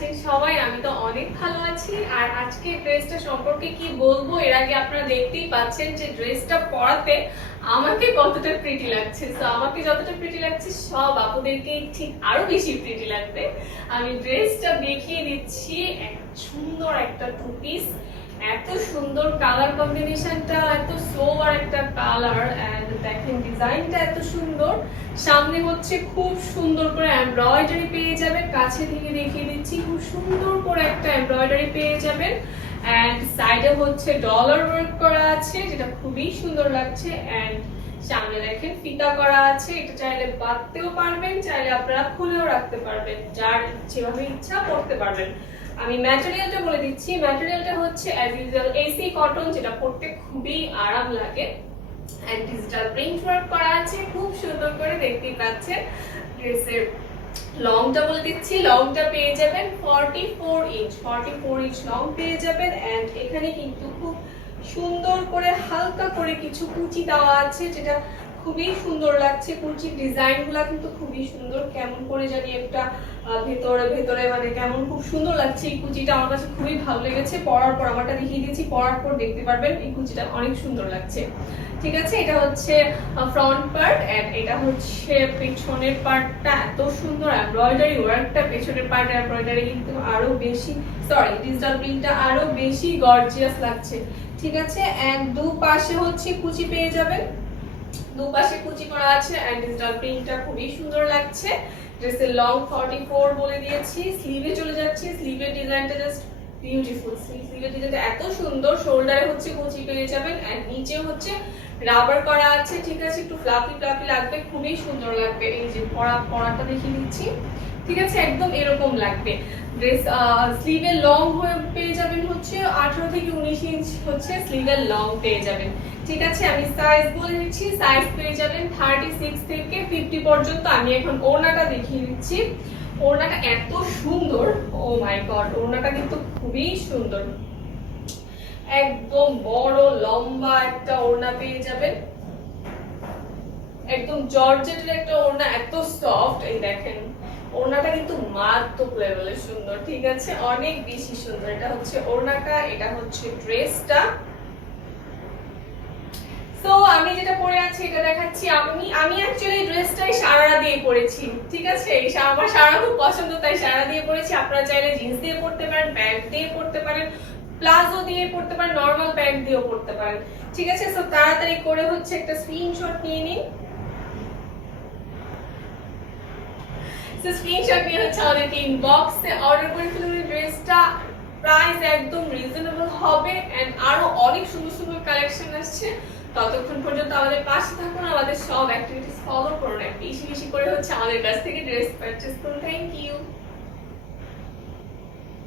আছেন সবাই? আমি তো অনেক ভালো আছি। আর আজকে ড্রেসটা সম্পর্কে কি বলবো, এর আগে আপনারা দেখতেই পাচ্ছেন যে ড্রেসটা পরাতে আমাকে কতটা প্রিটি লাগছে। তো আমাকে যতটা প্রিটি লাগছে সব আপুদেরকে ঠিক আরো বেশি প্রিটি লাগবে। আমি ড্রেসটা দেখিয়ে দিচ্ছি। সুন্দর একটা টু পিস, এত সুন্দর কালার কম্বিনেশনটা, এত সোবার একটা কালার, এন্ড দেখেন ডিজাইনটা এত সুন্দর। সামনে হচ্ছে খুব সুন্দর করে এমব্রয়ডারি পেয়ে যাবেন, কাছে থেকে দেখিয়ে দিচ্ছি, খুব সুন্দর করে একটা এমব্রয়ডারি পেয়ে যাবেন। এন্ড সাইডে হচ্ছে ডলার ওয়ার্ক করা আছে, যেটা খুবই সুন্দর লাগছে। এন্ড সামনে দেখেন ফিতা করা আছে, এটা চাইলে বাঁধতেও পারবেন, চাইলে আপনারা খুলেও রাখতে পারবেন, যার যেভাবে ইচ্ছা পরতে পারবেন। আমি ম্যাটেরিয়ালটা বলে দিচ্ছি। ম্যাটেরিয়ালটা হচ্ছে অ্যাজ ইউজুয়াল এসি কটন, যেটা পরতে খুবই আরাম লাগে। এন্ড ডিজিটাল প্রিন্ট ওয়ার্ক করা আছে খুব সুন্দর করে, দেখতেই পাচ্ছেন। ড্রেসের লংটা বলে দিচ্ছি, লংটা পেয়ে যাবেন 44 ইঞ্চ, 44 ইঞ্চ লং পেয়ে যাবেন। এন্ড এখানে কিন্তু খুব সুন্দর করে হালকা করে কিছু কুচি দেওয়া আছে, যেটা খুবই সুন্দর লাগছে। কুচির ডিজাইন গুলা কিন্তু খুবই সুন্দর, কেমন করে জানি একটা ভেতরে ভেতরে মানে কেমন খুব সুন্দর লাগছে। এই কুচিটা আমার কাছে খুবই ভালো লেগেছে। পরার পর আমারটা দেখিয়ে দিয়েছি, পরার পর দেখতে পারবেন এই কুচিটা অনেক সুন্দর লাগছে। ঠিক আছে, এটা হচ্ছে ফ্রন্ট পার্ট এন্ড এটা হচ্ছে পেছনের পার্টটা। এত সুন্দর এমব্রয়ডারি ওয়ার্কটা, পেছনের পার্ট এমব্রয়ডারি কিন্তু আরো বেশি, সরি ডিজিটাল প্রিন্টটা আরো বেশি গর্জিয়াস লাগছে। ঠিক আছে, এন্ড দুপাশে হচ্ছে কুচি পেয়ে যাবেন, দুপাশে কুচি করা আছে এন্ড ডিজিটাল প্রিন্টটা খুবই সুন্দর লাগছে। ড্রেসের লং 44 বলে দিয়েছি। স্লিভে চলে যাচ্ছি, স্লিভের ডিজাইনটা জাস্ট বিউটিফুল। স্লিভের ডিজাইনটা এত সুন্দর, শোল্ডারে হচ্ছে কুচি পেয়ে যাবেন এন্ড নিচে হচ্ছে রাবার করা আছে। ঠিক আছে, একটু ফ্লাফি ফ্লাফি লাগবে, খুবই সুন্দর লাগবে। এই যে পরাটা দেখিয়ে দিচ্ছি, ঠিক আছে, একদম এরকম লাগবে। ড্রেস স্লিভের লং পেয়ে যাবেন হচ্ছে 18 থেকে 19 ইঞ্চ হচ্ছে স্লিভের লং পেয়ে যাবেন। ঠিক আছে, আমি সাইজ বলে দিচ্ছি, সাইজ পেয়ে যাবেন 36 থেকে 50 পর্যন্ত। আমি এখন ওড়নাটা দেখিয়ে দিচ্ছি। ওড়নাটা এত সুন্দর, ও মাই গড, ওড়নাটা কিন্তু খুবই সুন্দর, একদম বড় লম্বা একটা ওড়না পেয়ে যাবেন, একদম জর্জেটের একটা ওড়না, এত সফট। এই দেখেন ওড়নাটা কিন্তু মারাত্মক লেভেলের সুন্দর। ঠিক আছে, অনেক বেশি সুন্দর। এটা হচ্ছে ওড়নাটা, এটা হচ্ছে ড্রেসটা। তো আমি যেটা পরে আছি এটা দেখাচ্ছি। আমি অ্যাকচুয়ালি ড্রেসটাই সারারা দিয়ে পরেছি। ঠিক আছে, আমার সারা খুব পছন্দ, তাই সারা দিয়ে পরেছি। আপনারা চাইলে জিন্স দিয়ে পরতে পারেন, প্যান্ট দিয়ে পরতে পারেন, প্লাজো দিয়ে পরতে পারেন, নরমাল প্যান্ট দিয়েও পরতে পারেন। ঠিক আছে, সো তাড়াতাড়ি করে হচ্ছে একটা স্ক্রিনশট নিয়ে নিন। সো স্ক্রিনশট নিয়ে হচ্ছে আমাদেরকে ইনবক্সে অর্ডার করে ফেলুন। ড্রেসটা প্রাইস একদম রিজনেবল হবে এন্ড আরো অনেক সুন্দর সুন্দর কালেকশন আসছে। ততক্ষণ পর্যন্ত আমাদের পাশে থাকুন, আমাদের সব অ্যাক্টিভিটিস ফলো করুন, বেশি বেশি করে হচ্ছে আমাদের কাছ থেকে ড্রেস পারচেজ করুন। Thank you.